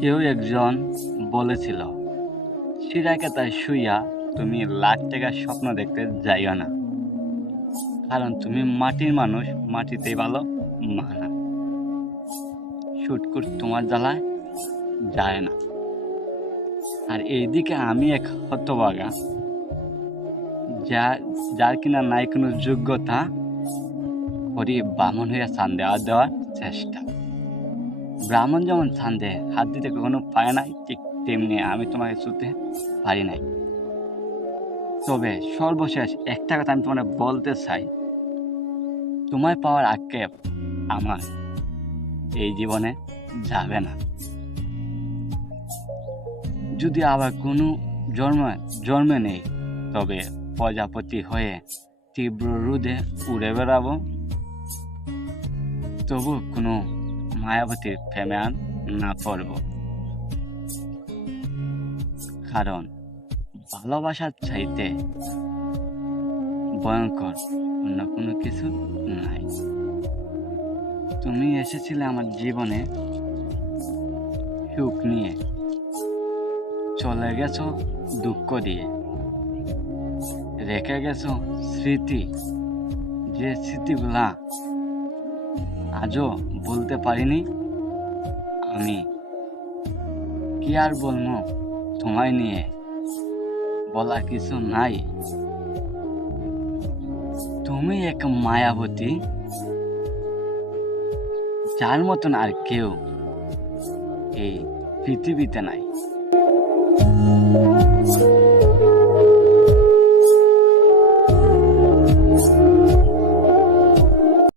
কেউ একজন বলেছিল, সিরাকে তাই শুইয়া তুমি লাখ টাকার স্বপ্ন দেখতে যাইও না, কারণ তুমি মাটির মানুষ, মাটিতেই ভালো মানা। শুটকুট তোমার জ্বালায় যায় না। আর এইদিকে আমি এক হতভাগা, যার কিনা নাই কোনো যোগ্যতা, করি ব্রাহ্মণ হইয়া ছান দেওয়ার চেষ্টা। ব্রাহ্মণ যেমন ছান দেয়, হাত দিতে কখনো পারে নাই, ঠিক তেমনি আমি তোমাকে ছুতে পারি নাই। তবে সর্বশেষ একটা কথা আমি তোমাকে বলতে চাই, তোমায় পাওয়ার আক্ষেপ আমার এই জীবনে যাবে না। যদি আবার কোনো জন্মে নেই, তবে প্রজাপতি হয়ে তীব্র রোদে উড়ে বেড়াবো, তবু কোনো মায়াবতীর প্রেমে আর না পড়ব। কারণ ভালোবাসার চাইতে ভয়ঙ্কর অন্য কোনো কিছু নাই। তুমি এসেছিলে আমার জীবনে সুখ নিয়ে, চলে গেছো দুঃখ দিয়ে, রেখে গেছো স্মৃতি, যে স্মৃতিগুলা আজও বলতে পারিনি আমি। কি আর বলবো তোমায় নিয়ে, বলার কিছু নাই। তুমি এক মায়াবতী, যার মতন আর কেউ এই পৃথিবীতে নাই।